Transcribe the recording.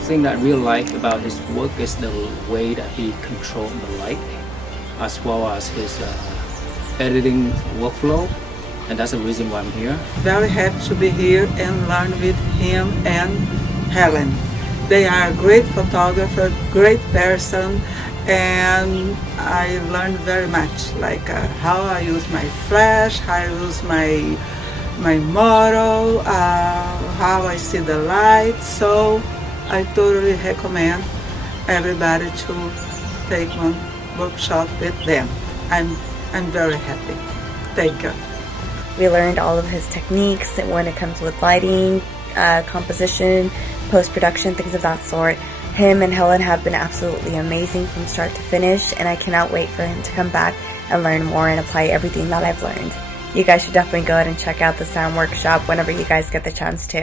of things that I really like about his work is the way that he controls the light, as well as his editing workflow, and that's the reason why I'm here. Very happy to be here and learn with him and Helen. They are a great photographer, great person, and I learned very much, like how I use my flash, how I use my model, how I see the light. So I totally recommend everybody to take one workshop with them. I'm very happy. Thank you. We learned all of his techniques when it comes with lighting, composition, post-production, things of that sort. Him and Helen have been absolutely amazing from start to finish, and I cannot wait for him to come back and learn more and apply everything that I've learned. You guys should definitely go ahead and check out the sound workshop whenever you guys get the chance to.